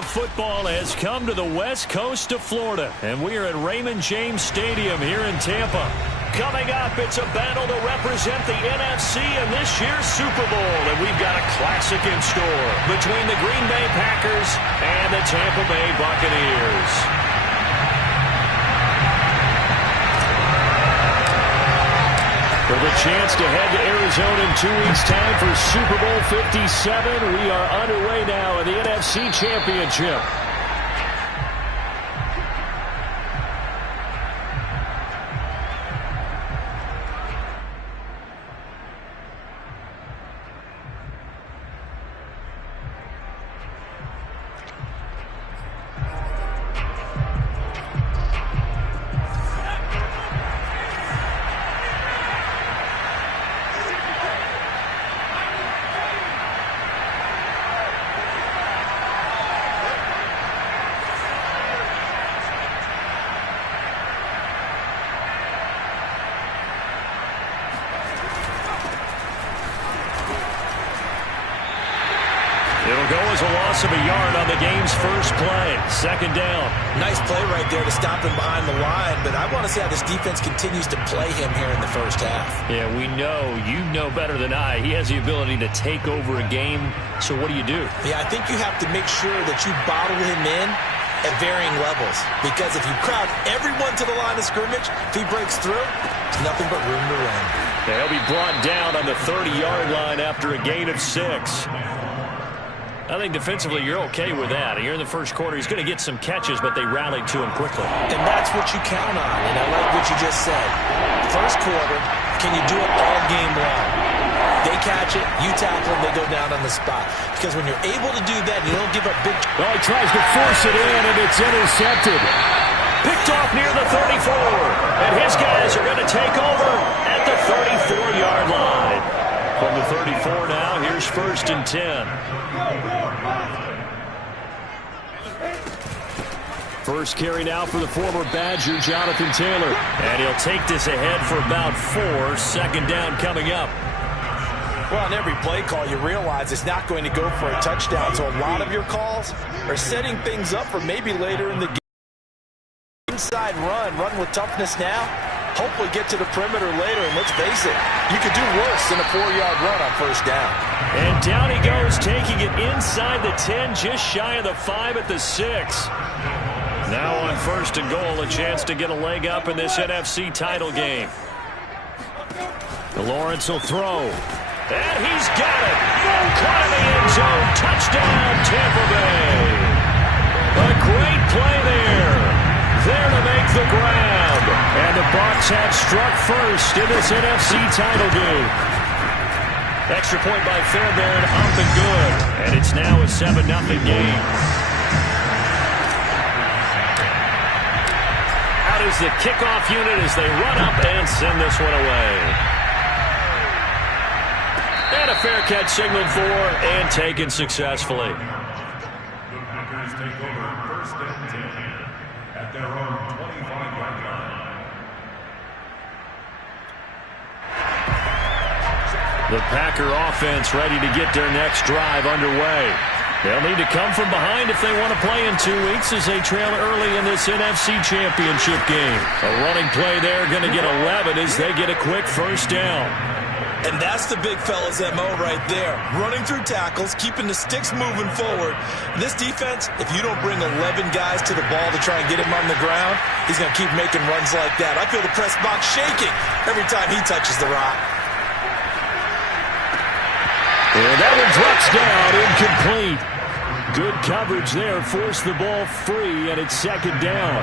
of football has come to the west coast of Florida, and we are at Raymond James Stadium here in Tampa. Coming up, it's a battle to represent the NFC in this year's Super Bowl, and we've got a classic in store between the Green Bay Packers and the Tampa Bay Buccaneers. For the chance to head to Arizona in 2 weeks' time for Super Bowl 57, we are underway now in the NFC Championship. It'll go as a loss of a yard on the game's first play. Second down. Nice play right there to stop him behind the line, but I want to see how this defense continues to play him here in the first half. Yeah, we know. You know better than I. He has the ability to take over a game, so what do you do? Yeah, I think you have to make sure that you bottle him in at varying levels, because if you crowd everyone to the line of scrimmage, if he breaks through, there's nothing but room to run. Yeah, he'll be brought down on the 30-yard line after a gain of 6. I think defensively you're okay with that. Here in the first quarter, he's going to get some catches, but they rallied to him quickly. And that's what you count on, and I like what you just said. First quarter, can you do it all game long? They catch it, you tackle them, they go down on the spot. Because when you're able to do that, you don't give up big... Well, he tries to force it in, and it's intercepted. Picked off near the 34. And his guys are going to take over at the 34-yard line. From the 34 now, here's 1st and 10. First carry now for the former Badger, Jonathan Taylor. And he'll take this ahead for about 4. Second down coming up. Well, on every play call, you realize it's not going to go for a touchdown. So a lot of your calls are setting things up for maybe later in the game. Inside run with toughness now. Hopefully get to the perimeter later. And let's face it, you could do worse than a 4-yard run on first down. And down he goes, taking it inside the 10, just shy of the 5 at the 6. Now on 1st and goal, a chance to get a leg up in this NFC title game. Lawrence will throw. And he's got it. Caught in the end zone. Touchdown, Tampa Bay. A great play there. There to make the grab. And the Bucs have struck first in this NFC title game. Extra point by Fairbairn, up and good. And it's now a 7-0 game. Out is the kickoff unit as they run up and send this one away. And a fair catch signaled for and taken successfully. The Packers take over 1st and 10 at their own 25-yard line. The Packer offense ready to get their next drive underway. They'll need to come from behind if they want to play in 2 weeks as they trail early in this NFC Championship game. A running play there, going to get 11 as they get a quick first down. And that's the big fella's MO right there. Running through tackles, keeping the sticks moving forward. This defense, if you don't bring 11 guys to the ball to try and get him on the ground, he's going to keep making runs like that. I feel the press box shaking every time he touches the rock. And that one drops down, incomplete. Good coverage there, forced the ball free, and it's second down.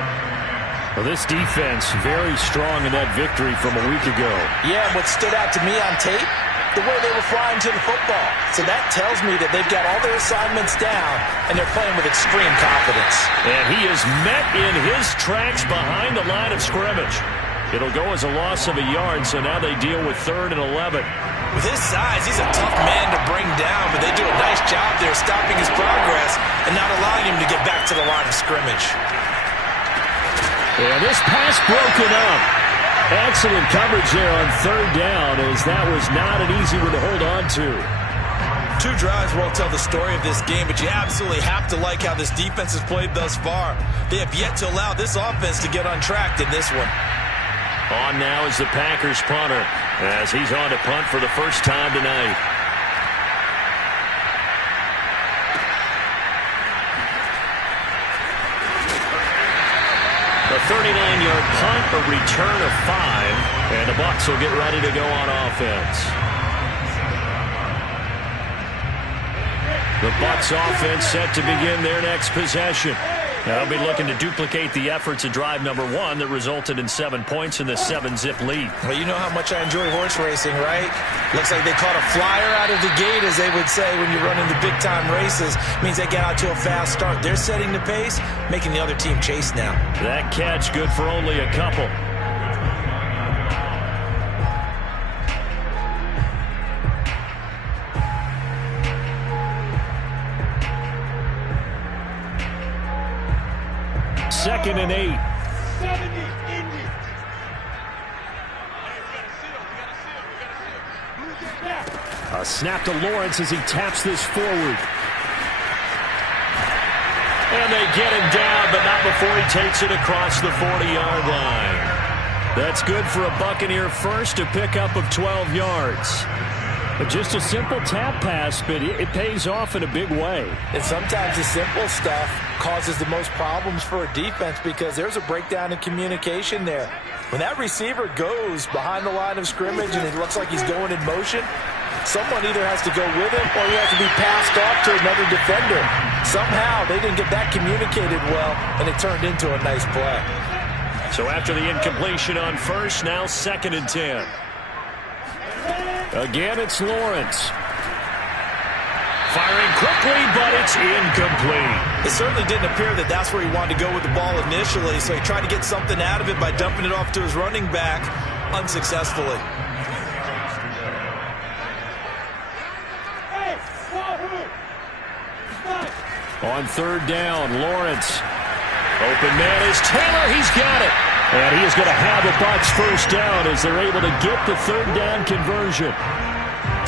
Well, this defense very strong in that victory from a week ago. Yeah, and what stood out to me on tape, the way they were flying to the football. So that tells me that they've got all their assignments down, and they're playing with extreme confidence. And he is met in his tracks behind the line of scrimmage. It'll go as a loss of a yard, so now they deal with 3rd and 11. With his size, he's a tough man to bring down, but they do a nice job there stopping his progress and not allowing him to get back to the line of scrimmage. And this pass broken up. Excellent coverage there on 3rd down, as that was not an easy one to hold on to. Two drives won't tell the story of this game, but you absolutely have to like how this defense has played thus far. They have yet to allow this offense to get untracked in this one. On now is the Packers punter as he's on to punt for the first time tonight. A 39-yard punt, a return of 5, and the Bucs will get ready to go on offense. The Bucs offense set to begin their next possession. They'll be looking to duplicate the efforts of drive number 1 that resulted in 7 points in the 7-zip lead. Well, you know how much I enjoy horse racing, right? Looks like they caught a flyer out of the gate, as they would say when you're running the big-time races. Means they get out to a fast start. They're setting the pace, making the other team chase now. That catch good for only a couple. Second and 8. A snap to Lawrence as he taps this forward. And they get him down, but not before he takes it across the 40-yard line. That's good for a Buccaneer first, to pick up of 12 yards. But just a simple tap pass, but it pays off in a big way. And sometimes the simple stuff causes the most problems for a defense because there's a breakdown in communication there. When that receiver goes behind the line of scrimmage and it looks like he's going in motion, someone either has to go with him or he has to be passed off to another defender. Somehow they didn't get that communicated well, and it turned into a nice play. So after the incompletion on first, now 2nd and 10. Again, it's Lawrence. Firing quickly, but it's incomplete. It certainly didn't appear that that's where he wanted to go with the ball initially, so he tried to get something out of it by dumping it off to his running back unsuccessfully. On 3rd down, Lawrence. Open man is Taylor. He's got it. And he is going to have a Bucs first down as they're able to get the 3rd down conversion.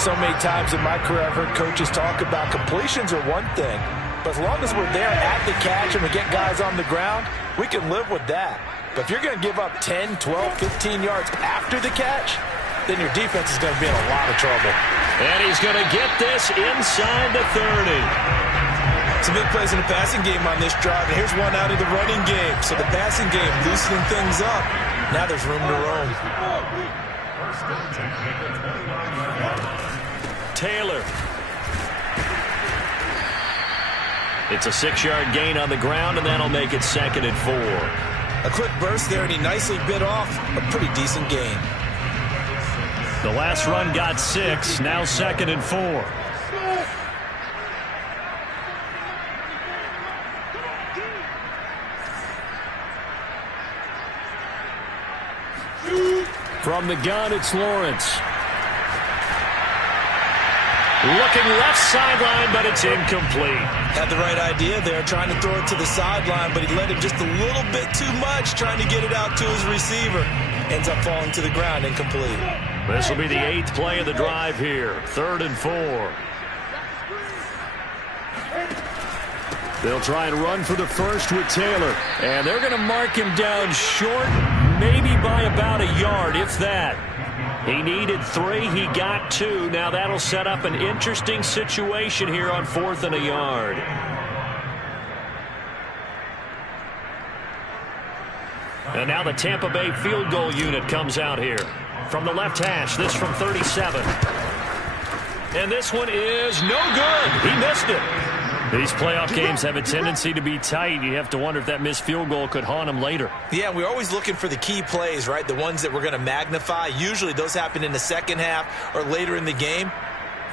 So many times in my career I've heard coaches talk about completions are one thing, but as long as we're there at the catch and we get guys on the ground, we can live with that. But if you're going to give up 10, 12, 15 yards after the catch, then your defense is going to be in a lot of trouble. And he's going to get this inside the 30. Some big plays in the passing game on this drive, and here's one out of the running game. So the passing game loosening things up. Now there's room to roam. Taylor. It's a 6-yard gain on the ground, and that'll make it 2nd and 4. A quick burst there, and he nicely bit off a pretty decent gain. The last run got 6, now 2nd and 4. From the gun, it's Lawrence. Looking left sideline, but it's incomplete. Had the right idea there, trying to throw it to the sideline, but he let him just a little bit too much, trying to get it out to his receiver. Ends up falling to the ground, incomplete. This will be the 8th play of the drive here. 3rd and 4. They'll try and run for the first with Taylor. And they're going to mark him down short, maybe by about a yard, if that. He needed 3. He got 2. Now that'll set up an interesting situation here on 4th and a yard. And now the Tampa Bay field goal unit comes out here. From the left hash, this from 37. And this one is no good. He missed it. These playoff games have a tendency to be tight. You have to wonder if that missed field goal could haunt him later. Yeah, we're always looking for the key plays, right? The ones that we're going to magnify. Usually those happen in the second half or later in the game.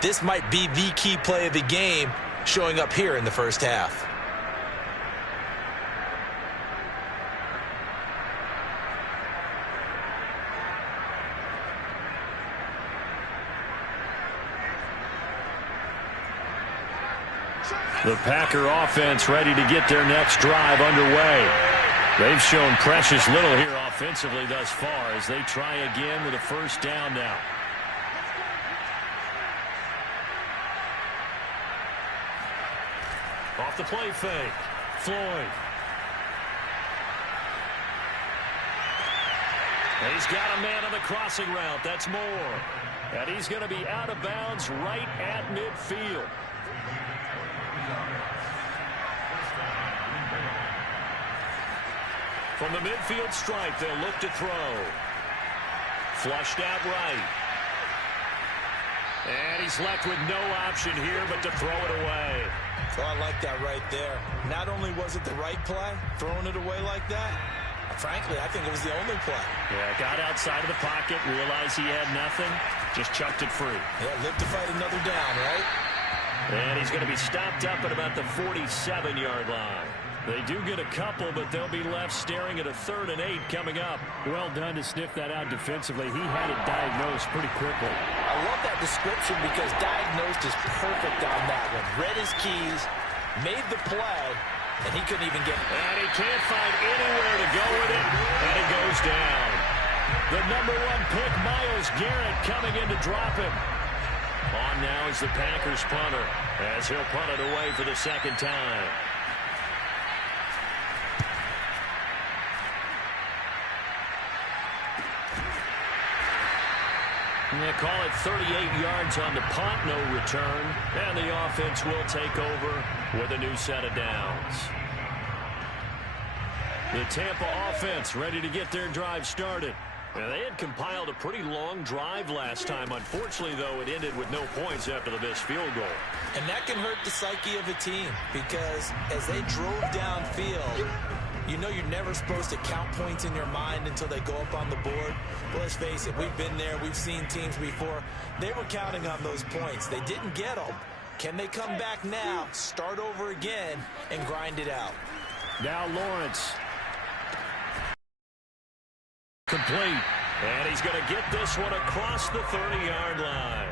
This might be the key play of the game showing up here in the first half. The Packer offense ready to get their next drive underway. They've shown precious little here offensively thus far as they try again with a first down now. Off the play fake. Floyd. And he's got a man on the crossing route. That's Moore. And he's going to be out of bounds right at midfield. From the midfield stripe, they'll look to throw. Flushed out right. And he's left with no option here but to throw it away. Oh, I like that right there. Not only was it the right play, throwing it away like that, frankly, I think it was the only play. Yeah, got outside of the pocket, realized he had nothing, just chucked it free. Yeah, live to fight another down, right? And he's going to be stopped up at about the 47-yard line. They do get a couple, but they'll be left staring at a 3rd and 8 coming up. Well done to sniff that out defensively. He had it diagnosed pretty quickly. I love that description because diagnosed is perfect on that one. Read his keys, made the play, and he couldn't even get it. And he can't find anywhere to go with it, and it goes down. The number 1 pick, Myles Garrett, coming in to drop him. On now is the Packers punter, as he'll punt it away for the 2nd time. And they call it 38 yards on the punt, no return. And the offense will take over with a new set of downs. The Tampa offense ready to get their drive started. And they had compiled a pretty long drive last time. Unfortunately, though, it ended with no points after the missed field goal. And that can hurt the psyche of a team because as they drove downfield, you know you're never supposed to count points in your mind until they go up on the board. Well, let's face it, we've been there. We've seen teams before. They were counting on those points. They didn't get them. Can they come back now, start over again, and grind it out? Now Lawrence. Complete. And he's going to get this one across the 30-yard line.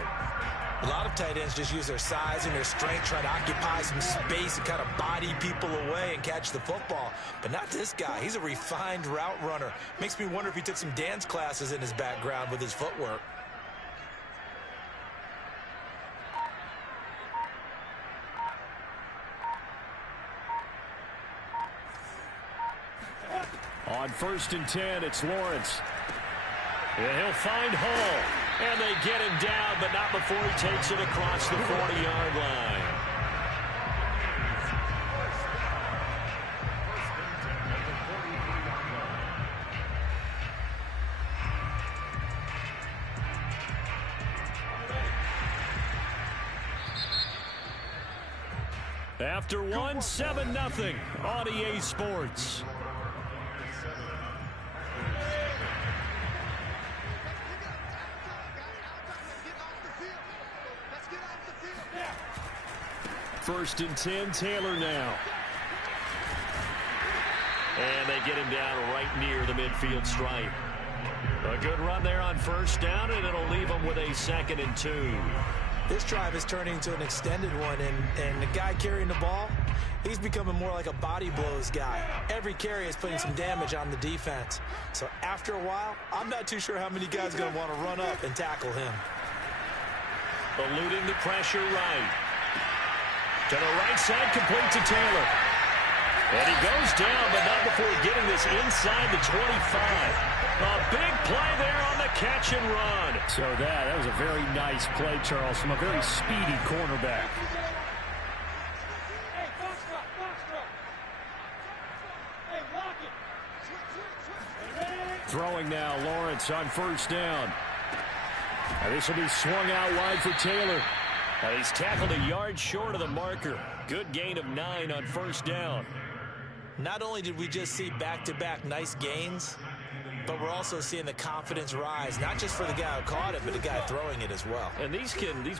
A lot of tight ends just use their size and their strength, try to occupy some space and kind of body people away and catch the football. But not this guy. He's a refined route runner. Makes me wonder if he took some dance classes in his background with his footwork. On 1st and 10, it's Lawrence. And he'll find Hall. And they get him down, but not before he takes it across the 40-yard line. After one, 7-0 on EA Sports. First and 10, Taylor now. And they get him down right near the midfield stripe. A good run there on 1st down, and it'll leave him with a 2nd and 2. This drive is turning into an extended one, and the guy carrying the ball, he's becoming more like a body blows guy. Every carry is putting some damage on the defense. So after a while, I'm not too sure how many guys are going to want to run up and tackle him. Eluding the pressure right. To the right side, complete to Taylor. And he goes down, but not before getting this inside the 25. A big play there on the catch and run. So that was a very nice play, Charles, from a very speedy cornerback. Throwing now, Lawrence on 1st down. This will be swung out wide for Taylor. He's tackled a yard short of the marker. Good gain of 9 on 1st down. Not only did we just see back-to-back nice gains, but we're also seeing the confidence rise, not just for the guy who caught it, but the guy throwing it as well. And these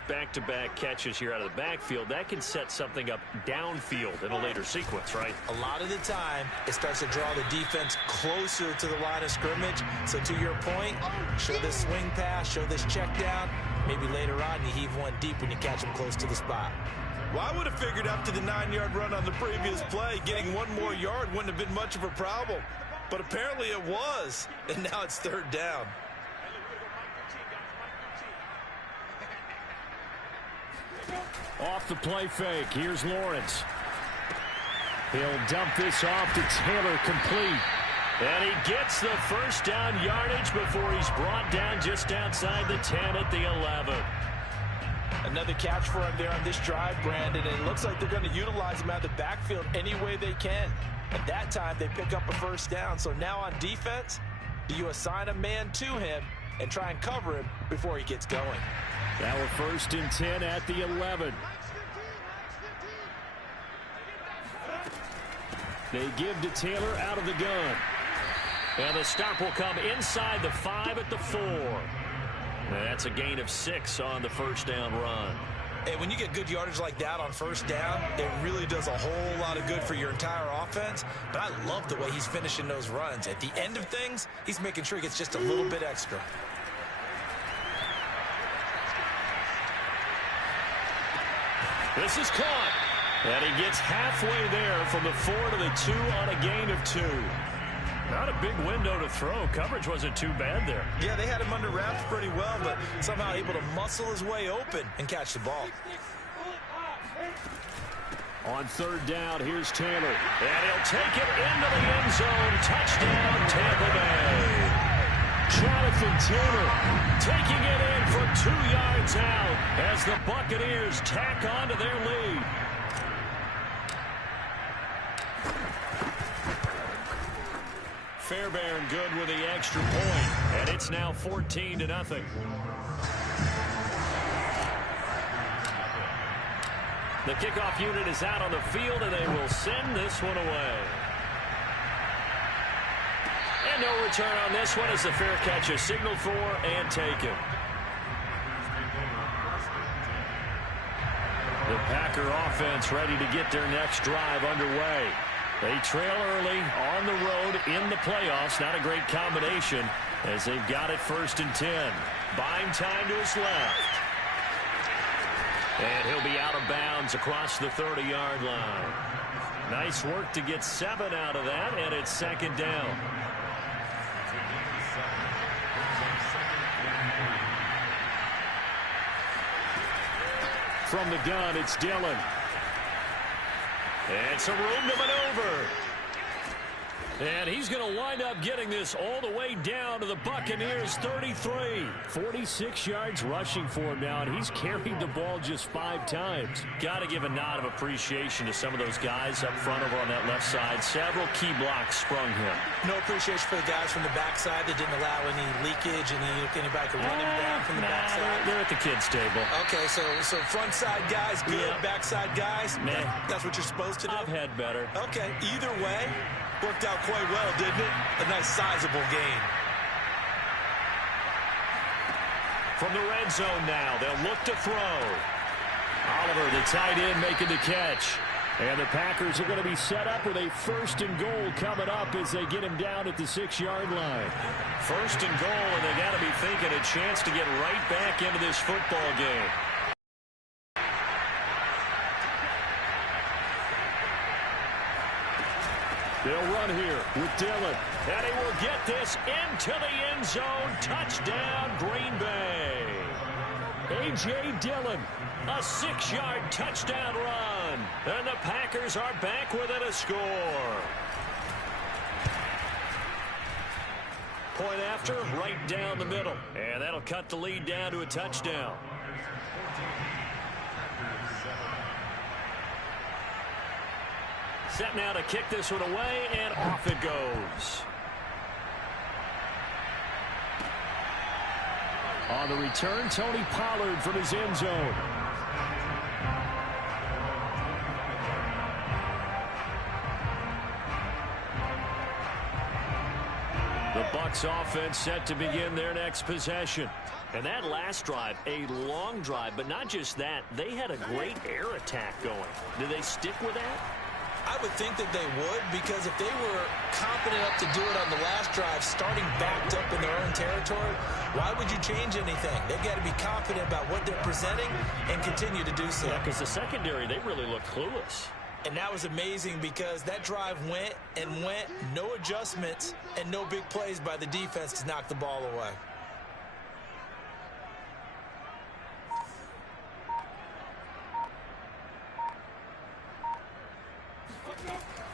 back-to-back catches here out of the backfield, that can set something up downfield in a later sequence, right? A lot of the time, it starts to draw the defense closer to the line of scrimmage. So to your point, show this swing pass, show this check down. Maybe later on you heave one deep when you catch them close to the spot. Well, I would have figured after the 9-yard run on the previous play, getting one more yard wouldn't have been much of a problem. But apparently it was, and now it's 3rd down. Off the play fake, here's Lawrence. He'll dump this off to Taylor, complete. And he gets the first down yardage before he's brought down just outside the 10 at the 11. Another catch for him there on this drive, Brandon. And it looks like they're going to utilize him out of the backfield any way they can. At that time, they pick up a first down. So now on defense, do you assign a man to him and try and cover him before he gets going? Now a 1st and 10 at the 11. They give to Taylor out of the gun. And the stop will come inside the 5 at the 4. That's a gain of 6 on the first down run. Hey, when you get good yardage like that on first down, it really does a whole lot of good for your entire offense. But I love the way he's finishing those runs. At the end of things, he's making sure he gets just a little bit extra. This is caught. And he gets halfway there from the 4 to the 2 on a gain of 2. Not a big window to throw. Coverage wasn't too bad there. Yeah, they had him under wraps pretty well, but somehow able to muscle his way open and catch the ball. On 3rd down, here's Taylor. And he'll take it into the end zone. Touchdown, Tampa Bay. Jonathan Taylor taking it in from 2 yards out as the Buccaneers tack on to their lead. Fairbairn good with the extra point, and it's now 14-0. The kickoff unit is out on the field, and they will send this one away. And no return on this one as the fair catch is signaled for and taken. The Packer offense ready to get their next drive underway. They trail early on the road in the playoffs. Not a great combination as they've got it 1st and 10. Buying time to his left. And he'll be out of bounds across the 30-yard line. Nice work to get 7 out of that, and it's 2nd down. From the gun, it's Dillon. And some room to maneuver. And he's going to wind up getting this all the way down to the Buccaneers' 33. 46 yards rushing for him now, and he's carried the ball just 5 times. Got to give a nod of appreciation to some of those guys up front over on that left side. Several key blocks sprung him. No appreciation for the guys from the backside that didn't allow any leakage and anybody could run him down from the backside. They're at the kids' table. Okay, so front side guys good, Yeah. backside guys, Meh. that's what you're supposed to do? I've had better. Okay, either way, worked out quite well, didn't it? A nice sizable gain. From the red zone now, they'll look to throw. Oliver, the tight end, making the catch. And the Packers are going to be set up with a 1st and goal coming up as they get him down at the 6-yard line. 1st and goal, and they got to be thinking a chance to get right back into this football game. They'll run here with Dillon. And he will get this into the end zone. Touchdown, Green Bay. A.J. Dillon, a 6-yard touchdown run. And the Packers are back within a score. Point after, right down the middle. And that'll cut the lead down to a touchdown. Set now to kick this one away, and off it goes. On the return, Tony Pollard from his end zone. The Bucs offense set to begin their next possession. And that last drive, a long drive, but not just that. They had a great air attack going. Do they stick with that? I would think that they would, because if they were confident enough to do it on the last drive, starting backed up in their own territory, why would you change anything? They've got to be confident about what they're presenting and continue to do so. Yeah, because the secondary, they really look clueless. And that was amazing because that drive went and went, no adjustments, and no big plays by the defense to knock the ball away.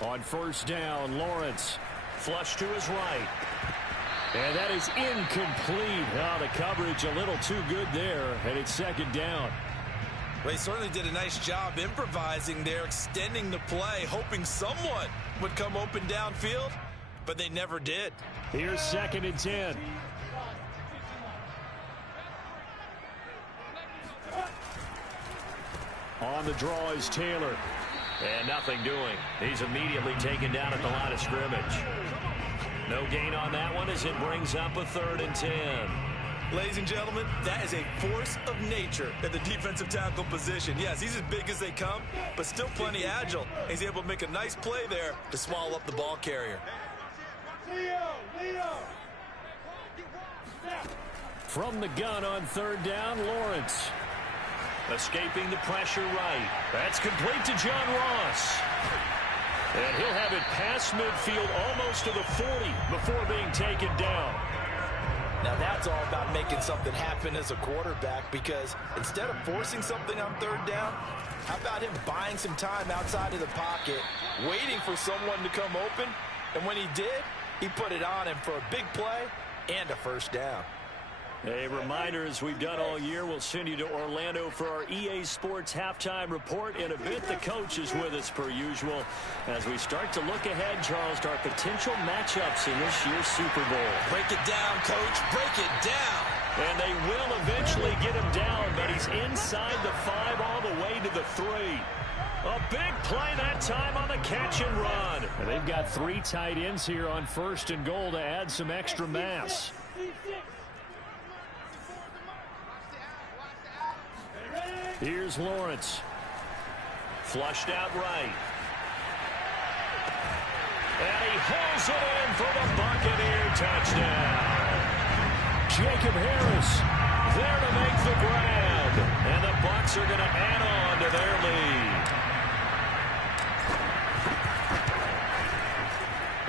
On first down, Lawrence. Flush to his right. And that is incomplete. Oh, the coverage a little too good there, and it's second down. They certainly did a nice job improvising there, extending the play, hoping someone would come open downfield, but they never did. Here's 2nd and 10. On the draw is Taylor. And nothing doing. He's immediately taken down at the line of scrimmage. No gain on that one as it brings up a 3rd and 10. Ladies and gentlemen, that is a force of nature at the defensive tackle position. Yes, he's as big as they come, but still plenty agile. He's able to make a nice play there to swallow up the ball carrier. From the gun on 3rd down, Lawrence. Escaping the pressure right. That's complete to John Ross. And he'll have it past midfield almost to the 40 before being taken down. Now that's all about making something happen as a quarterback, because instead of forcing something on 3rd down, how about him buying some time outside of the pocket, waiting for someone to come open, and when he did, he put it on him for a big play and a 1st down. A reminder, as we've done all year, we'll send you to Orlando for our EA Sports Halftime Report. In a bit, the coach is with us per usual as we start to look ahead, Charles, to our potential matchups in this year's Super Bowl. Break it down, Coach. Break it down. And they will eventually get him down, but he's inside the 5 all the way to the 3. A big play that time on the catch and run. And they've got 3 tight ends here on 1st and goal to add some extra mass. Here's Lawrence. Flushed out right. And he holds it in for the Buccaneer touchdown. Jacob Harris there to make the grab. And the Bucs are going to add on to their lead.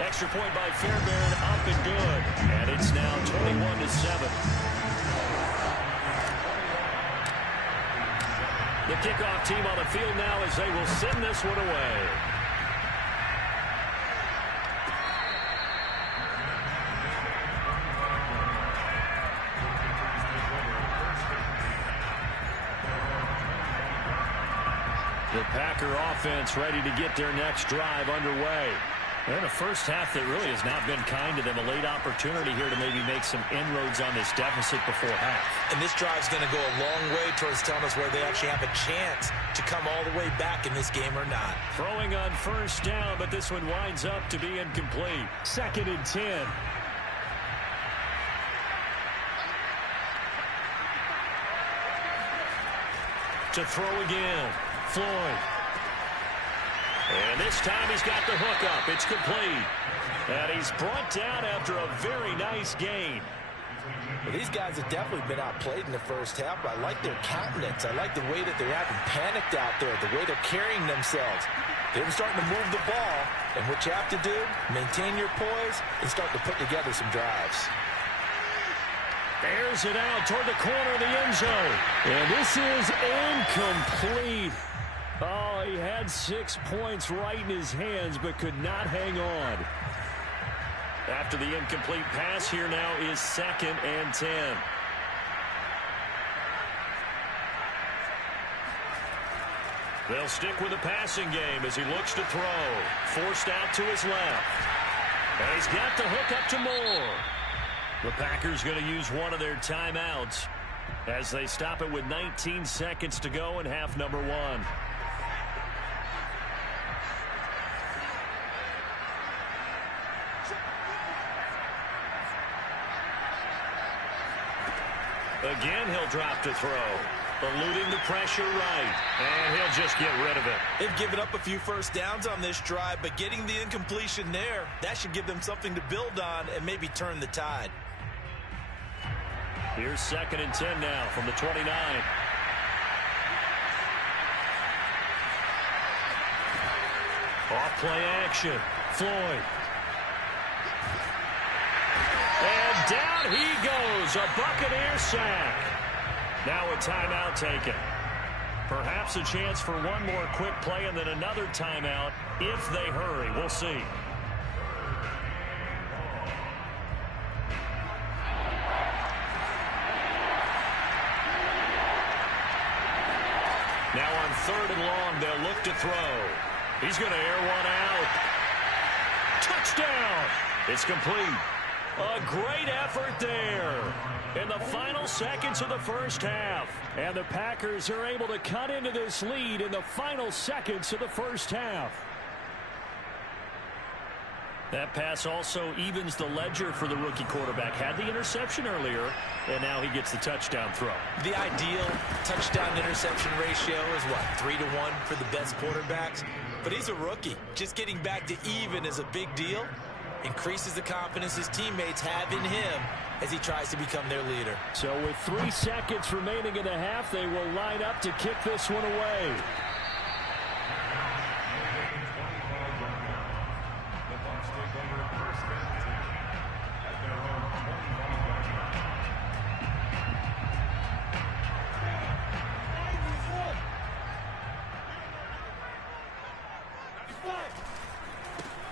Extra point by Fairbairn, up and good. And it's now 21-7. The kickoff team on the field now as they will send this one away. The Packer offense ready to get their next drive underway. And a first half that really has not been kind to them. A late opportunity here to maybe make some inroads on this deficit before half. And this drive's going to go a long way towards telling us whether they actually have a chance to come all the way back in this game or not. Throwing on 1st down, but this one winds up to be incomplete. 2nd and 10. To throw again. Floyd. And this time he's got the hook up. It's complete. And he's brought down after a very nice gain. Well, these guys have definitely been outplayed in the first half, but I like their countenance. I like the way that they're acting panicked out there, the way they're carrying themselves. They're starting to move the ball, and what you have to do, maintain your poise and start to put together some drives. Airs it out toward the corner of the end zone. And this is incomplete. Oh, he had 6 points right in his hands, but could not hang on. After the incomplete pass, here now is 2nd and 10. They'll stick with the passing game as he looks to throw. Forced out to his left. And he's got the hook up to Moore. The Packers going to use one of their timeouts as they stop it with 19 seconds to go in half number 1. Again, he'll drop to throw. Eluding the pressure right. And he'll just get rid of it. They've given up a few first downs on this drive, but getting the incompletion there, that should give them something to build on and maybe turn the tide. Here's 2nd and 10 now from the 29. Off play action. Floyd. And down he goes. A Buccaneer sack. Now a timeout taken. Perhaps a chance for one more quick play and then another timeout if they hurry. We'll see. Now on 3rd and long, they'll look to throw. He's going to air one out. Touchdown! It's complete. A great effort there in the final seconds of the first half. And the Packers are able to cut into this lead in the final seconds of the first half. That pass also evens the ledger for the rookie quarterback. Had the interception earlier, and now he gets the touchdown throw. The ideal touchdown-interception ratio is what, 3-to-1 for the best quarterbacks? But he's a rookie. Just getting back to even is a big deal. Increases the confidence his teammates have in him as he tries to become their leader. So with 3 seconds remaining in the half, they will line up to kick this one away.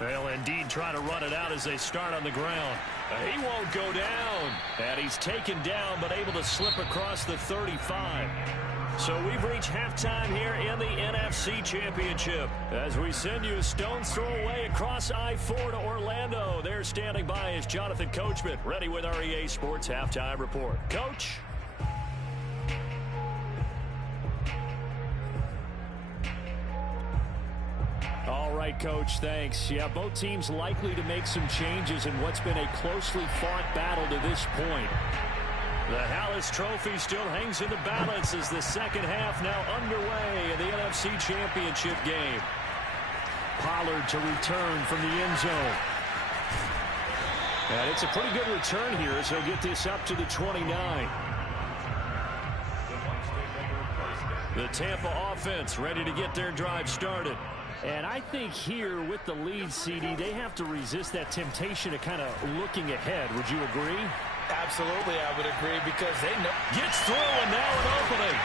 They'll indeed try to run it out as they start on the ground. He won't go down. And he's taken down but able to slip across the 35. So we've reached halftime here in the NFC Championship. As we send you a stone's throw away across I-4 to Orlando. There standing by is Jonathan Coachman, ready with our EA Sports Halftime Report. Coach? All right, Coach, thanks. Yeah, both teams likely to make some changes in what's been a closely fought battle to this point. The Hallis Trophy still hangs in the balance as the second half now underway in the NFC Championship game. Pollard to return from the end zone. And it's a pretty good return here as he'll get this up to the 29. The Tampa offense ready to get their drive started. And I think here with the lead, CD, they have to resist that temptation of kind of looking ahead. Would you agree? Absolutely, I would agree because they know. Gets through and now an opening.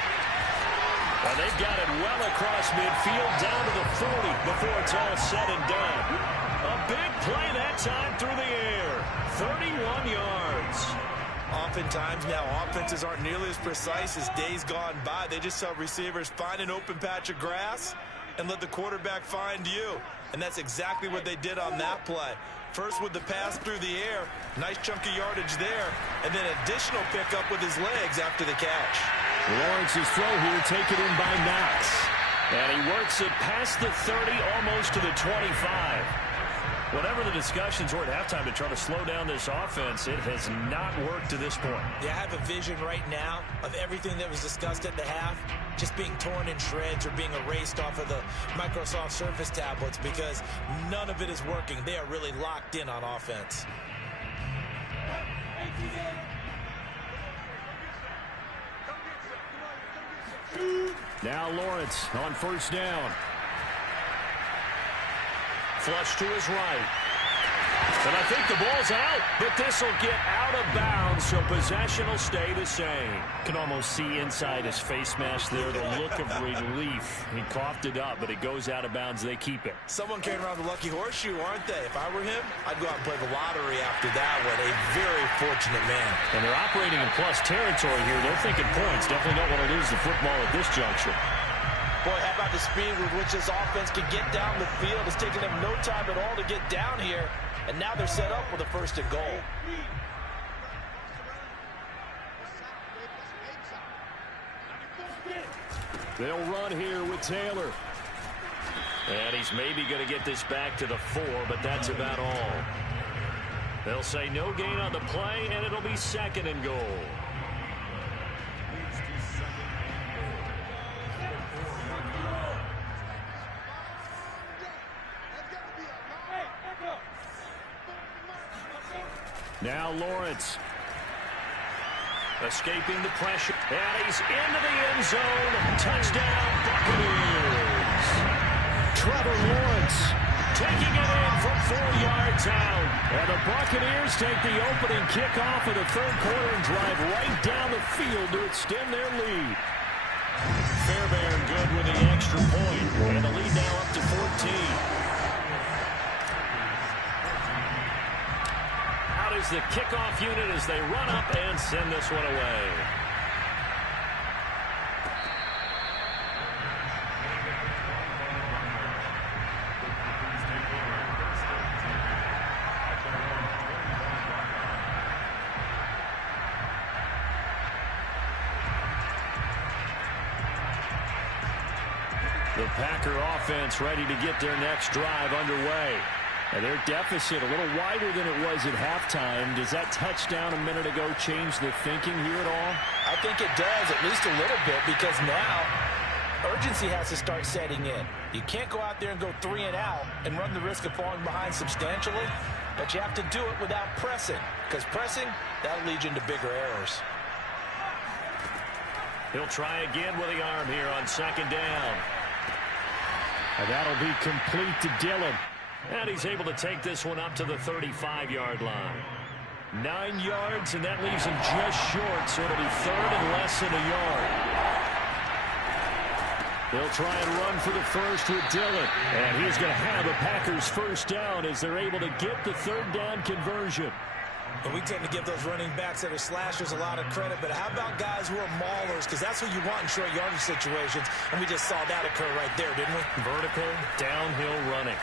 And they've got it well across midfield down to the 40 before it's all said and done. A big play that time through the air. 31 yards. Oftentimes now offenses aren't nearly as precise as days gone by. They just tell receivers, find an open patch of grass and let the quarterback find you. And that's exactly what they did on that play. First with the pass through the air, nice chunk of yardage there, and then additional pickup with his legs after the catch. Lawrence's throw here taken in by Knox. And he works it past the 30, almost to the 25. Whatever the discussions were at halftime to try to slow down this offense, it has not worked to this point. Yeah, I have a vision right now of everything that was discussed at the half just being torn in shreds or being erased off of the Microsoft Surface tablets because none of it is working. They are really locked in on offense. Now Lawrence on first down. Flush to his right. And I think the ball's out, but this will get out of bounds, so possession will stay the same. Can almost see inside his face mask there the look of relief. He coughed it up, but it goes out of bounds. They keep it. Someone carrying around the lucky horseshoe, aren't they? If I were him, I'd go out and play the lottery after that one. A very fortunate man. And they're operating in plus territory here. They're thinking points. Definitely don't want to lose the football at this juncture. Boy, how about the speed with which this offense can get down the field? It's taken them no time at all to get down here. And now they're set up with a first and goal. They'll run here with Taylor. And he's maybe going to get this back to the 4, but that's about all. They'll say no gain on the play, and it'll be second and goal. Now Lawrence. Escaping the pressure. And he's into the end zone. Touchdown, Buccaneers. Trevor Lawrence taking it in from 4 yards out. And the Buccaneers take the opening kickoff of the third quarter and drive right down the field to extend their lead. Fairbairn extra point, and the lead now up to 14. Out is the kickoff unit as they run up and send this one away. The Packer offense ready to get their next drive underway. And their deficit a little wider than it was at halftime. Does that touchdown a minute ago change the thinking here at all? I think it does, at least a little bit, because now urgency has to start setting in. You can't go out there and go 3 and out and run the risk of falling behind substantially, but you have to do it without pressing, because pressing, that'll lead you into bigger errors. He'll try again with the arm here on second down. And that'll be complete to Dillon. And he's able to take this one up to the 35-yard line. 9 yards, and that leaves him just short, so it'll be third and less than a yard. They'll try and run for the first with Dillon. And he's going to have a Packers first down as they're able to get the third down conversion. And we tend to give those running backs that are slashers a lot of credit, but how about guys who are maulers? Because that's what you want in short yardage situations, and we just saw that occur right there, didn't we? Vertical, downhill running.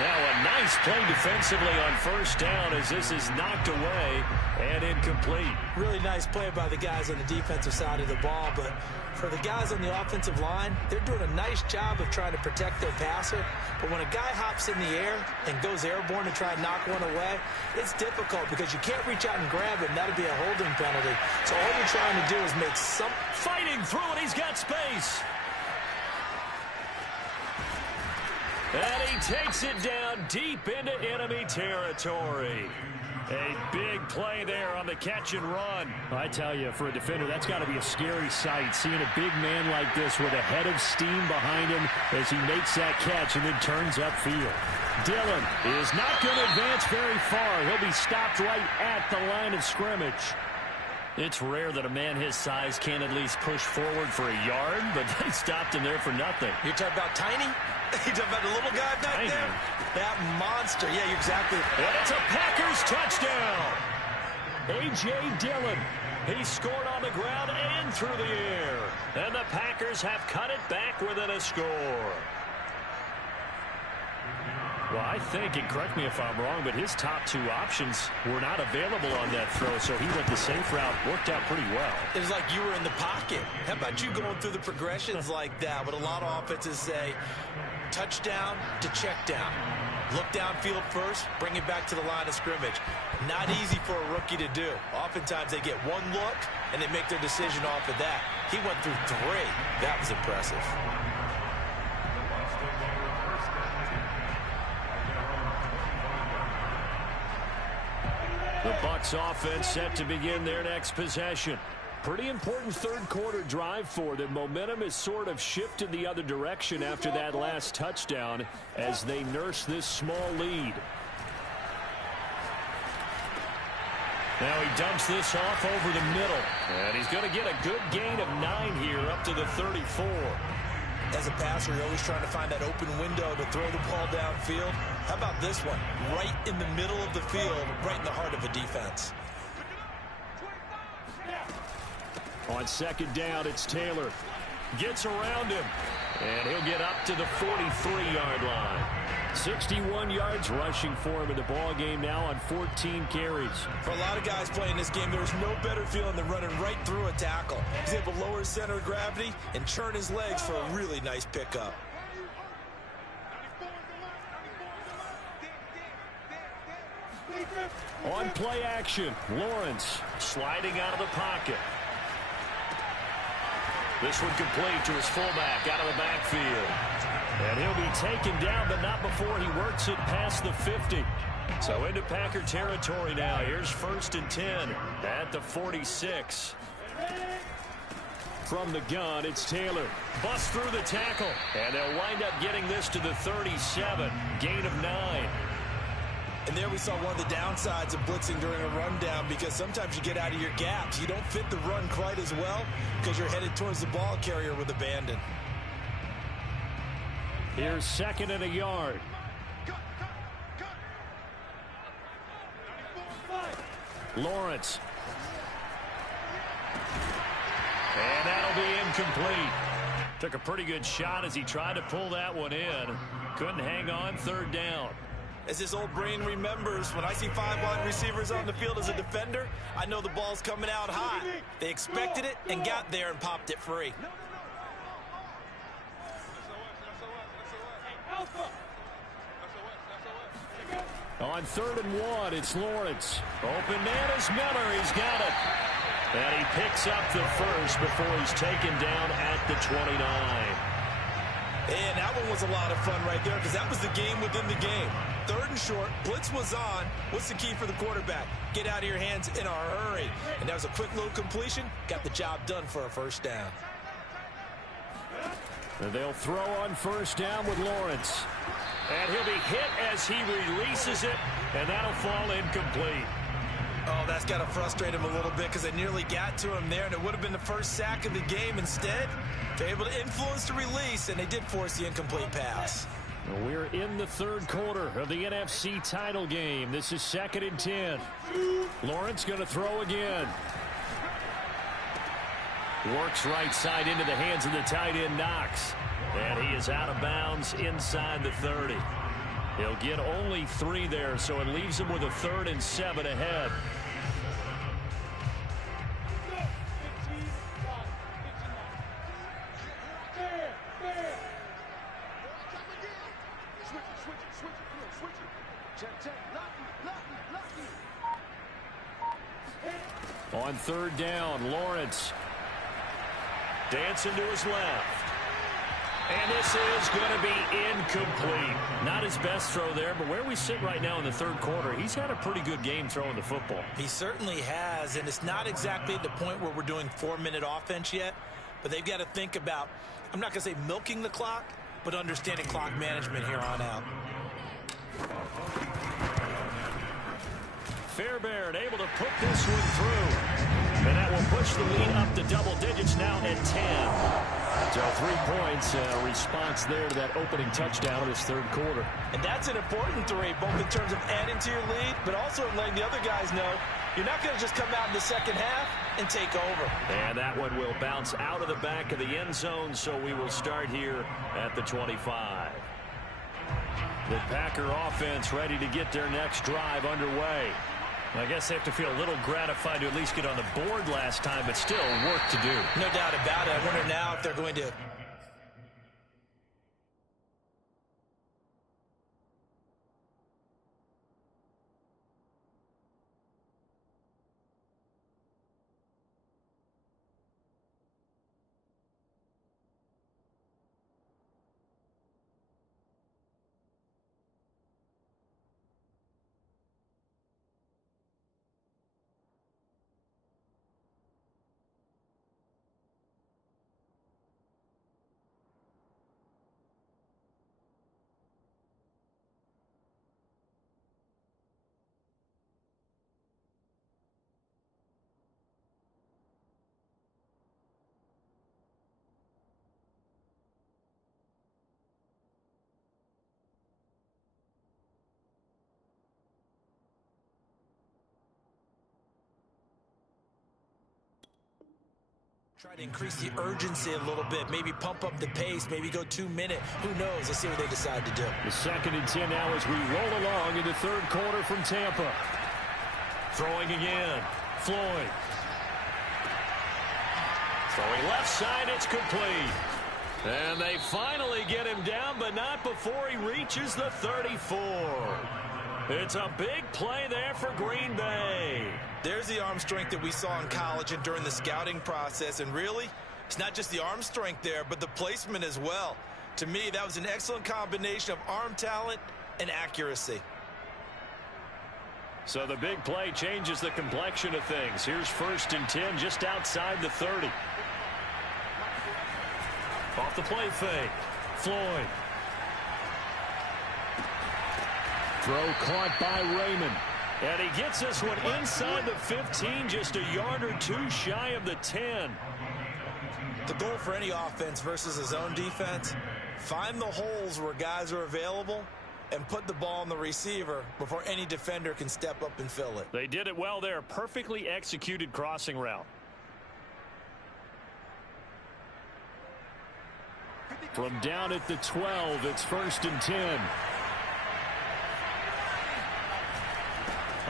Now a nice play defensively on first down as this is knocked away and incomplete. Really nice play by the guys on the defensive side of the ball, but for the guys on the offensive line, they're doing a nice job of trying to protect their passer. But when a guy hops in the air and goes airborne to try and knock one away, it's difficult because you can't reach out and grab him. That'll be a holding penalty. So all you're trying to do is make some... Fighting through it, he's got space. And he takes it down deep into enemy territory. A big play there on the catch and run. I tell you, for a defender, that's got to be a scary sight, seeing a big man like this with a head of steam behind him as he makes that catch and then turns upfield. Dillon is not going to advance very far. He'll be stopped right at the line of scrimmage. It's rare that a man his size can't at least push forward for a yard, but they stopped him there for nothing. You're talking about tiny? You're talking about the little guy back Tiny. there? That monster. Yeah, you're exactly. And it's a Packers touchdown. A.J. Dillon. He scored on the ground and through the air. And the Packers have cut it back within a score. Well, I think, and correct me if I'm wrong, but his top 2 options were not available on that throw, so he went the safe route. Worked out pretty well. It was like you were in the pocket. How about you going through the progressions like that? What a lot of offenses say, touchdown to check down. Look downfield first, bring it back to the line of scrimmage. Not easy for a rookie to do. Oftentimes they get one look, and they make their decision off of that. He went through 3. That was impressive. The Bucs offense set to begin their next possession. Pretty important third quarter drive for them. Momentum has sort of shifted the other direction after that last touchdown as they nurse this small lead. Now he dumps this off over the middle. And he's going to get a good gain of 9 here up to the 34. As a passer, you're always trying to find that open window to throw the ball downfield. How about this one? Right in the middle of the field, right in the heart of a defense. On second down, it's Taylor. Gets around him. And he'll get up to the 43-yard line. 61 yards rushing for him in the ball game now on 14 carries. For a lot of guys playing this game, there's no better feeling than running right through a tackle. He's able to lower his center of gravity and churn his legs for a really nice pickup. On play action, Lawrence sliding out of the pocket. This one complete to his fullback out of the backfield. And he'll be taken down, but not before he works it past the 50. So into Packer territory now. Here's 1st and 10 at the 46. From the gun, it's Taylor. Busts through the tackle. And they'll wind up getting this to the 37. Gain of 9. And there we saw one of the downsides of blitzing during a rundown, because sometimes you get out of your gaps. You don't fit the run quite as well because you're headed towards the ball carrier with abandon. Here's 2nd and a yard. Lawrence. And that'll be incomplete. Took a pretty good shot as he tried to pull that one in. Couldn't hang on. 3rd down. As his old brain remembers, when I see 5 wide receivers on the field as a defender, I know the ball's coming out hot. They expected it and got there and popped it free. On 3rd and 1, it's Lawrence. Open man is Miller. He's got it. And he picks up the first before he's taken down at the 29. And that one was a lot of fun right there because that was the game within the game. 3rd and short, blitz was on. What's the key for the quarterback? Get out of your hands in a hurry. And that was a quick little completion. Got the job done for a 1st down. And they'll throw on 1st down with Lawrence. And he'll be hit as he releases it, and that'll fall incomplete. Oh, that's got to frustrate him a little bit because they nearly got to him there, and it would have been the first sack of the game. Instead, they're able to influence the release, and they did force the incomplete pass. We're in the 3rd quarter of the NFC title game. This is 2nd and 10. Lawrence going to throw again. Works right side into the hands of the tight end, Knox. And he is out of bounds inside the 30. He'll get only 3 there, so it leaves him with a 3rd and 7 ahead. On 3rd down, Lawrence dancing to his left. And this is going to be incomplete. Not his best throw there, but where we sit right now in the 3rd quarter, he's had a pretty good game throwing the football. He certainly has, and it's not exactly at the point where we're doing 4-minute offense yet, but they've got to think about, I'm not going to say milking the clock, but understanding clock management here on out. Fairbairn able to put this one through. And that will push the lead up to double digits now at 10. So 3 points, response there to that opening touchdown of this 3rd quarter. And that's an important 3, both in terms of adding to your lead, but also in letting the other guys know you're not going to just come out in the 2nd half and take over. And that one will bounce out of the back of the end zone, so we will start here at the 25. The Packer offense ready to get their next drive underway. I guess they have to feel a little gratified to at least get on the board last time, but still work to do. No doubt about it. I wonder now if they're going to try to increase the urgency a little bit, maybe pump up the pace, maybe go 2-minute. Who knows? Let's see what they decide to do. The 2nd and 10 now as we roll along in the 3rd quarter from Tampa. Throwing again. Floyd. Throwing left side, it's complete. And they finally get him down, but not before he reaches the 34. It's a big play there for Green Bay. There's the arm strength that we saw in college and during the scouting process. And really, it's not just the arm strength there, but the placement as well. To me, that was an excellent combination of arm talent and accuracy. So the big play changes the complexion of things. Here's 1st and 10 just outside the 30. Off the play fake. Floyd. Throw caught by Raymond. And he gets this one inside the 15, just a yard or 2 shy of the 10. The goal for any offense versus his own defense, Find the holes where guys are available and put the ball on the receiver before any defender can step up and fill it. They did it well there. Perfectly executed crossing route. From down at the 12, it's 1st and 10.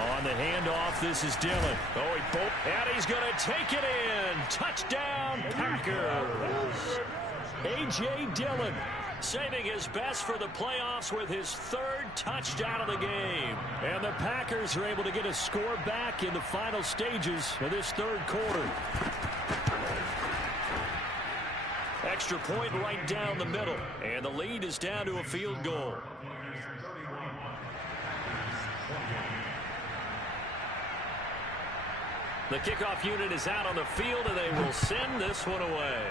On the handoff, this is Dillon. And he's going to take it in. Touchdown, Packers. A.J. Dillon saving his best for the playoffs with his 3rd touchdown of the game. And the Packers are able to get a score back in the final stages of this 3rd quarter. Extra point right down the middle. And the lead is down to a field goal. The kickoff unit is out on the field, and they will send this one away.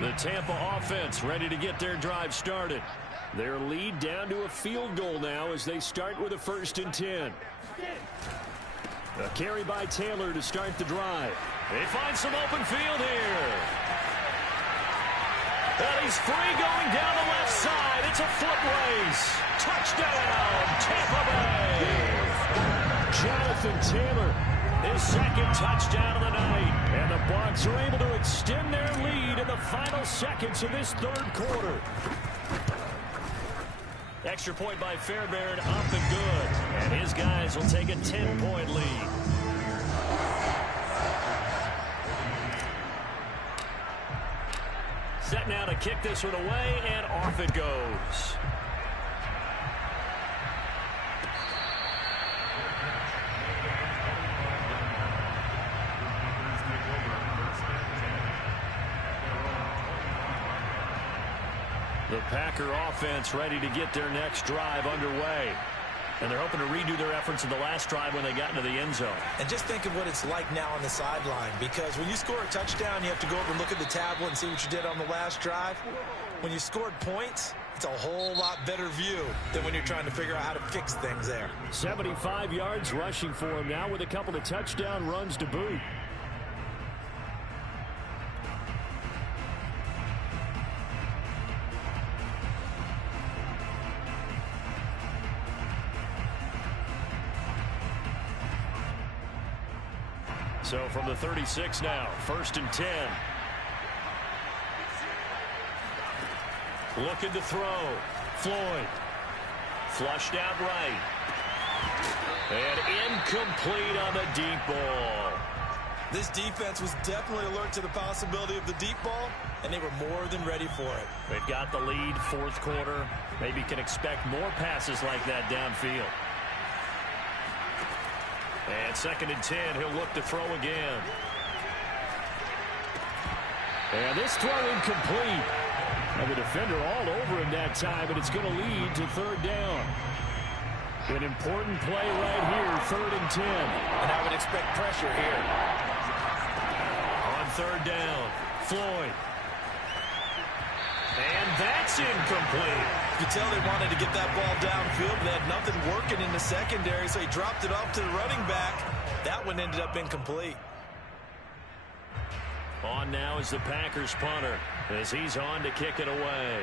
The Tampa offense ready to get their drive started. Their lead down to a field goal now as they start with a 1st and 10. A carry by Taylor to start the drive. They find some open field here. And he's free going down the left side. It's a foot race. Touchdown, Tampa Bay. Jonathan Taylor, his 2nd touchdown of the night. And the Bucs are able to extend their lead in the final seconds of this 3rd quarter. Extra point by Fairbairn, up and good. And his guys will take a 10-point lead. Set now to kick this one away, and off it goes. The Packer offense ready to get their next drive underway. And they're hoping to redo their efforts in the last drive when they got into the end zone. And just think of what it's like now on the sideline, because when you score a touchdown, you have to go over and look at the tablet and see what you did on the last drive. When you scored points, it's a whole lot better view than when you're trying to figure out how to fix things there. 75 yards rushing for him now with a couple of touchdown runs to boot. So from the 36 now, 1st and 10. Looking to throw. Floyd. Flushed out right. And incomplete on the deep ball. This defense was definitely alert to the possibility of the deep ball, and they were more than ready for it. They've got the lead, 4th quarter. Maybe can expect more passes like that downfield. And 2nd and 10, he'll look to throw again. And this throw incomplete. And the defender all over him that time, but it's going to lead to 3rd down. An important play right here, 3rd and 10. And I would expect pressure here. On 3rd down, Floyd. And that's incomplete. You can tell they wanted to get that ball downfield, but they had nothing working in the secondary, so he dropped it off to the running back. That one ended up incomplete. On now is the Packers punter as he's on to kick it away.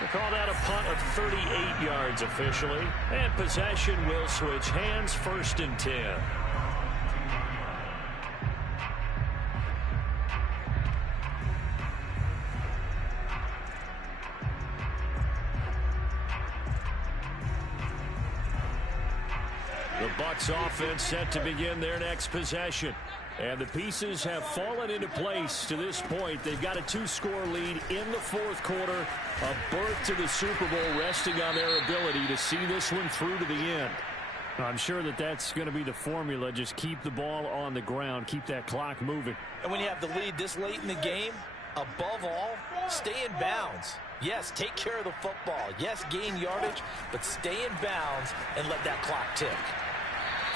We'll call that a punt of 38 yards officially. And possession will switch hands, 1st and 10. The Bucs offense set to begin their next possession. And the pieces have fallen into place to this point. They've got a 2-score lead in the 4th quarter. A berth to the Super Bowl resting on their ability to see this one through to the end. I'm sure that that's going to be the formula. Just keep the ball on the ground. Keep that clock moving. And when you have the lead this late in the game, above all, stay in bounds. Yes, take care of the football. Yes, gain yardage, but stay in bounds and let that clock tick.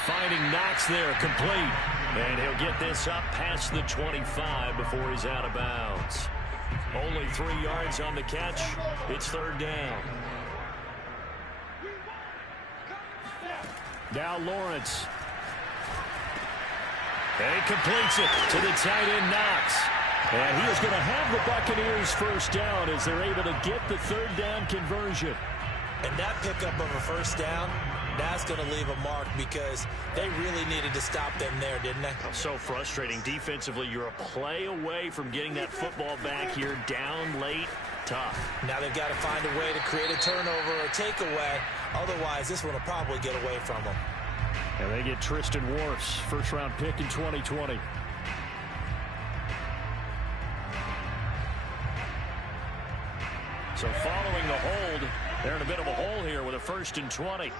Finding Knox there, complete. And he'll get this up past the 25 before he's out of bounds. Only 3 yards on the catch. It's third down. Now Lawrence. And he completes it to the tight end, Knox. And he is going to have the Buccaneers first down as they're able to get the third down conversion. And that pickup of a first down, that's going to leave a mark because they really needed to stop them there, didn't they? So frustrating. Defensively, you're a play away from getting that football back here down late. Tough. Now they've got to find a way to create a turnover or a takeaway. Otherwise, this one will probably get away from them. And they get Tristan Wirfs, first-round pick in 2020. So following the hold, they're in a bit of a hole here with a 1st and 20.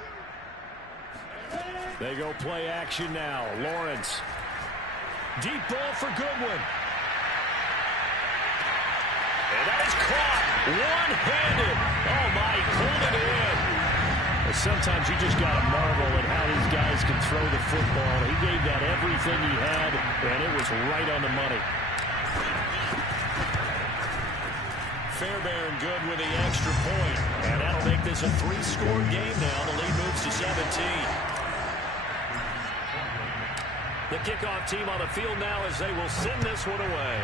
They go play action now. Lawrence. Deep ball for Goodwin. And that is caught one-handed. Oh, my, he pulled it in. Sometimes you just got to marvel at how these guys can throw the football. He gave that everything he had, and it was right on the money. Fairbairn good with the extra point. And that'll make this a 3-score game now. The lead moves to 17. The kickoff team on the field now as they will send this one away.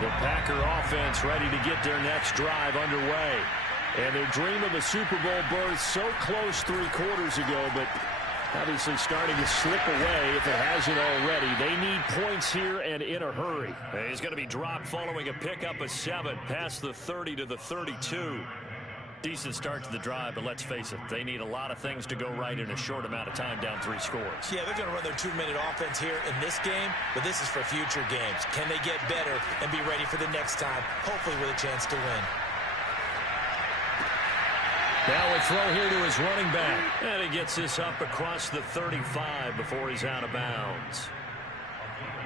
The Packer offense ready to get their next drive underway. And their dream of a Super Bowl berth so close 3 quarters ago, but obviously starting to slip away if it hasn't already. They need points here and in a hurry. And he's going to be dropped following a pickup of 7 past the 30 to the 32. Decent start to the drive, but let's face it, they need a lot of things to go right in a short amount of time down 3 scores. Yeah, they're going to run their 2-minute offense here in this game, but this is for future games. Can they get better and be ready for the next time, hopefully with a chance to win? Now a throw here to his running back. And he gets this up across the 35 before he's out of bounds.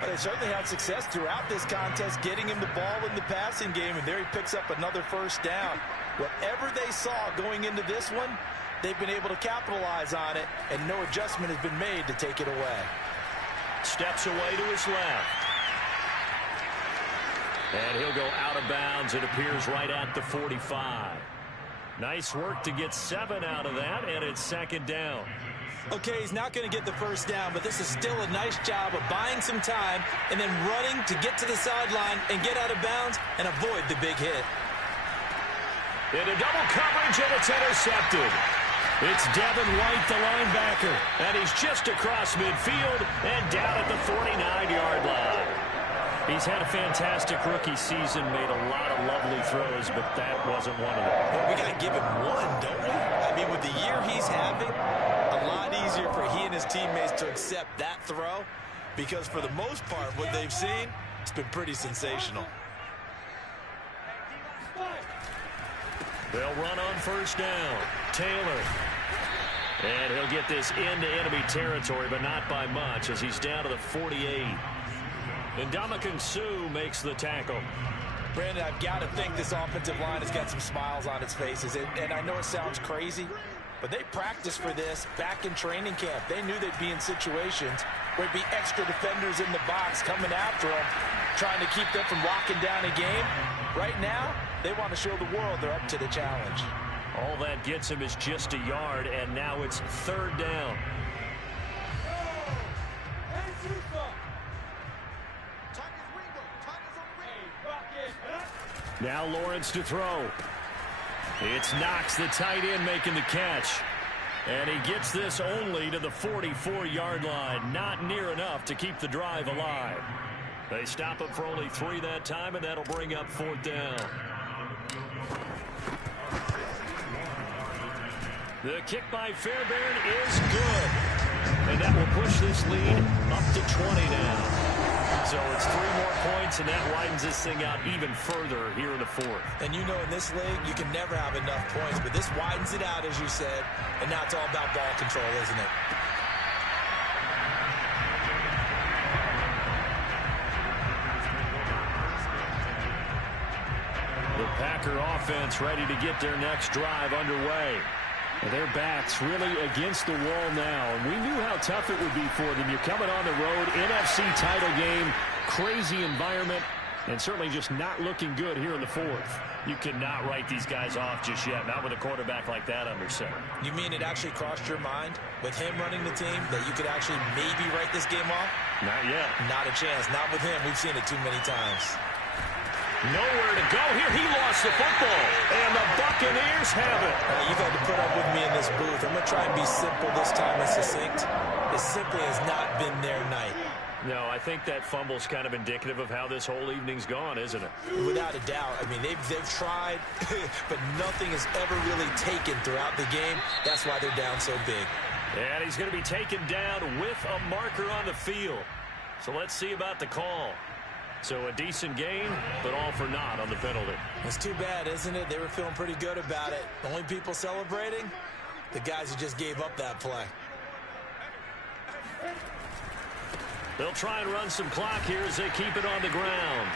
They certainly had success throughout this contest, getting him the ball in the passing game, and there he picks up another first down. Whatever they saw going into this one, they've been able to capitalize on it, and no adjustment has been made to take it away. Steps away to his left. And he'll go out of bounds, it appears, right at the 45. Nice work to get 7 out of that, and it's second down. Okay, he's not going to get the first down, but this is still a nice job of buying some time and then running to get to the sideline and get out of bounds and avoid the big hit. Into double coverage, and it's intercepted. It's Devin White, the linebacker, and he's just across midfield and down at the 49-yard line. He's had a fantastic rookie season, made a lot of lovely throws, but that wasn't one of them. Well, we got to give him one, don't we? I mean, with the year he's having, a lot easier for he and his teammates to accept that throw because for the most part, what they've seen, it's been pretty sensational. They'll run on first down. Taylor. And he'll get this into enemy territory, but not by much as he's down to the 48. And Ndamukong Suh makes the tackle. Brandon, I've got to think this offensive line has got some smiles on its faces. And I know it sounds crazy, but they practiced for this back in training camp. They knew they'd be in situations where there'd be extra defenders in the box coming after them, trying to keep them from locking down a game. Right now, they want to show the world they're up to the challenge. All that gets him is just a yard, and now it's third down. Now Lawrence to throw. It's Knox, the tight end, making the catch. And he gets this only to the 44-yard line. Not near enough to keep the drive alive. They stop him for only 3 that time, and that'll bring up fourth down. The kick by Fairbairn is good. And that will push this lead up to 20 now. So it's 3 more points, and that widens this thing out even further here in the fourth. And you know in this league, you can never have enough points, but this widens it out, as you said, and now it's all about ball control, isn't it? The Packer offense ready to get their next drive underway. And their backs really against the wall now. And we knew how tough it would be for them. You're coming on the road, NFC title game, crazy environment, and certainly just not looking good here in the fourth. You cannot write these guys off just yet, not with a quarterback like that under center. You mean it actually crossed your mind with him running the team that you could actually maybe write this game off? Not yet. Not a chance. Not with him. We've seen it too many times. Nowhere to go here. He lost the football, and the Buccaneers have it. You've had to put up with me in this booth. I'm going to try and be simple this time and succinct. It simply has not been their night. No, I think that fumble's kind of indicative of how this whole evening's gone, isn't it? Without a doubt. I mean, they've tried, but nothing is ever really taken throughout the game. That's why they're down so big. And he's going to be taken down with a marker on the field. So let's see about the call. So a decent gain, but all for naught on the penalty. It's too bad, isn't it? They were feeling pretty good about it. The only people celebrating, the guys who just gave up that play. They'll try and run some clock here as they keep it on the ground.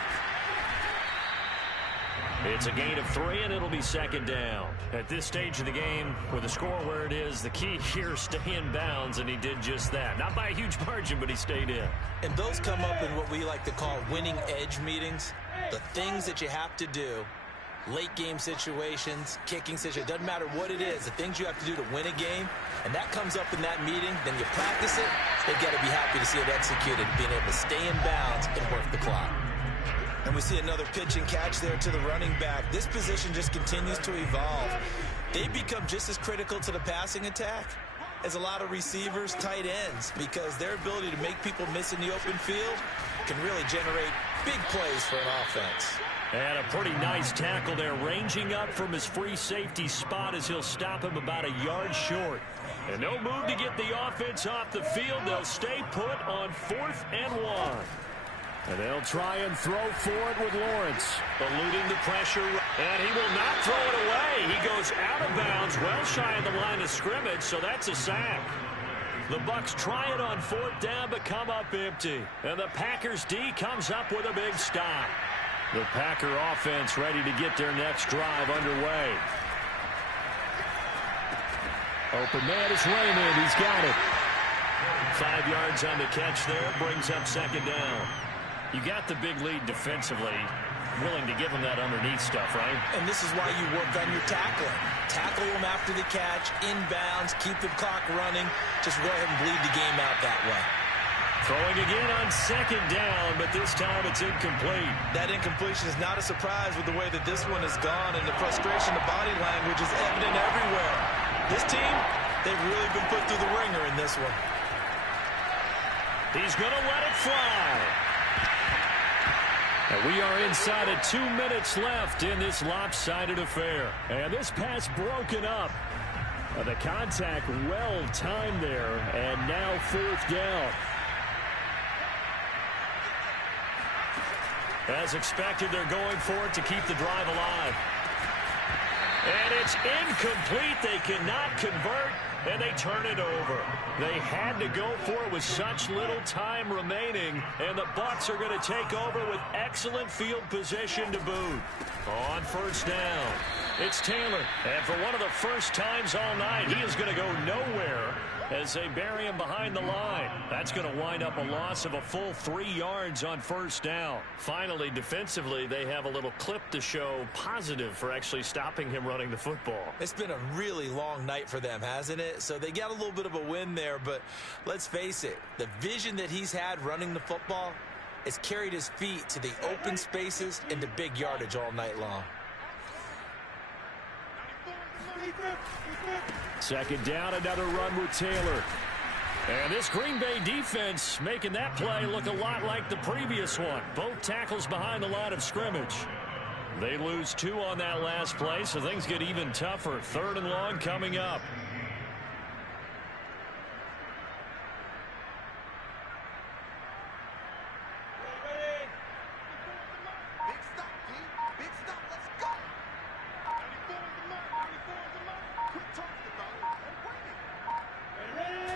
It's a gain of 3, and it'll be second down. At this stage of the game, with the score where it is, the key here is stay in bounds, and he did just that. Not by a huge margin, but he stayed in. And those come up in what we like to call winning edge meetings. The things that you have to do, late game situations, kicking situations, doesn't matter what it is, the things you have to do to win a game, and that comes up in that meeting, then you practice it, they've got to be happy to see it executed, being able to stay in bounds and work the clock. And we see another pitch and catch there to the running back. This position just continues to evolve. They become just as critical to the passing attack as a lot of receivers, tight ends, because their ability to make people miss in the open field can really generate big plays for an offense. And a pretty nice tackle there, ranging up from his free safety spot as he'll stop him about a yard short. And no move to get the offense off the field. They'll stay put on 4th and 1. And they'll try and throw forward with Lawrence, eluding the pressure. And he will not throw it away. He goes out of bounds, well shy of the line of scrimmage, so that's a sack. The Bucs try it on 4th down, but come up empty. And the Packers D comes up with a big stop. The Packer offense ready to get their next drive underway. Open man is Raymond. He's got it. 5 yards on the catch there. Brings up second down. You got the big lead defensively. Willing to give them that underneath stuff, right? And this is why you work on your tackling. Tackle them after the catch, inbounds, keep the clock running. Just go ahead and bleed the game out that way. Throwing again on second down, but this time it's incomplete. That incompletion is not a surprise with the way that this one has gone, and the frustration, the body language is evident everywhere. This team, they've really been put through the ringer in this one. He's going to let it fly. And we are inside of 2 minutes left in this lopsided affair. And this pass broken up. The contact well timed there, and now 4th down. As expected, they're going for it to keep the drive alive. And it's incomplete. They cannot convert, and they turn it over. They had to go for it with such little time remaining, and the Bucs are going to take over with excellent field position to boot. On 1st down, it's Taylor, and for one of the first times all night, he is going to go nowhere as they bury him behind the line. That's going to wind up a loss of a full 3 yards on 1st down. Finally, defensively, they have a little clip to show positive for actually stopping him running the football. It's been a really long night for them, hasn't it? So they got a little bit of a win there, but let's face it, the vision that he's had running the football has carried his feet to the open spaces and to big yardage all night long. Second down, another run with Taylor. And this Green Bay defense making that play look a lot like the previous one. Both tackles behind the line of scrimmage. They lose 2 on that last play, so things get even tougher. 3rd and long coming up.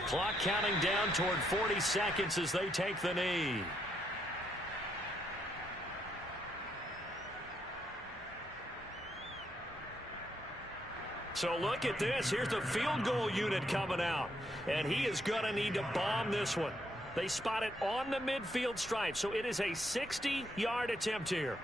Clock counting down toward 40 seconds as they take the knee. So look at this. Here's the field goal unit coming out. And he is going to need to bomb this one. They spot it on the midfield stripe. So it is a 60-yard attempt here.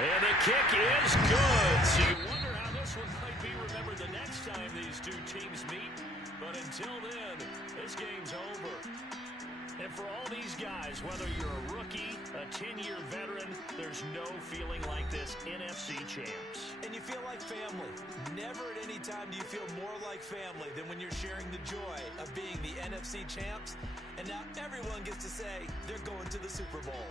And the kick is good. So you wonder how this one might be remembered the next time these two teams meet. But until then, this game's over. And for all these guys, whether you're a rookie, a 10-year veteran, there's no feeling like this NFC champs. And you feel like family. Never at any time do you feel more like family than when you're sharing the joy of being the NFC champs. And now everyone gets to say they're going to the Super Bowl.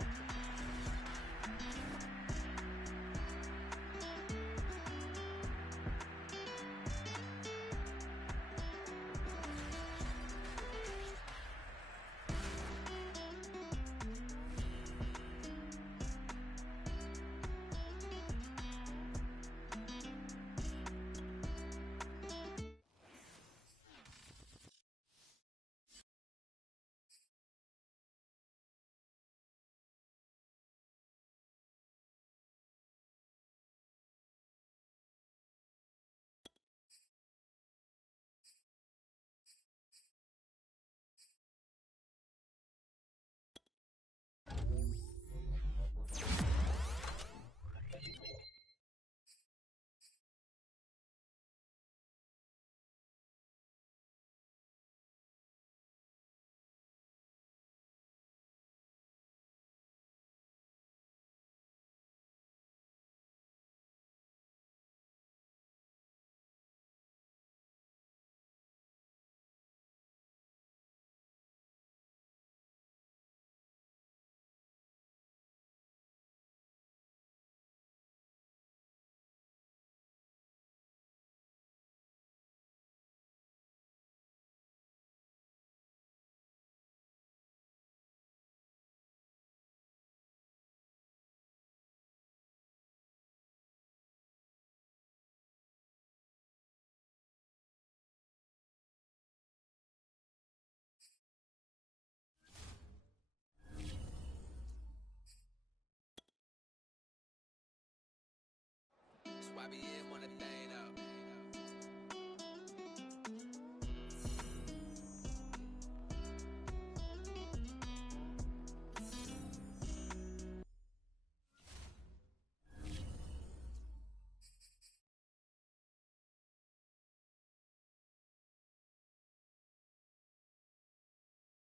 YBN want a thing up.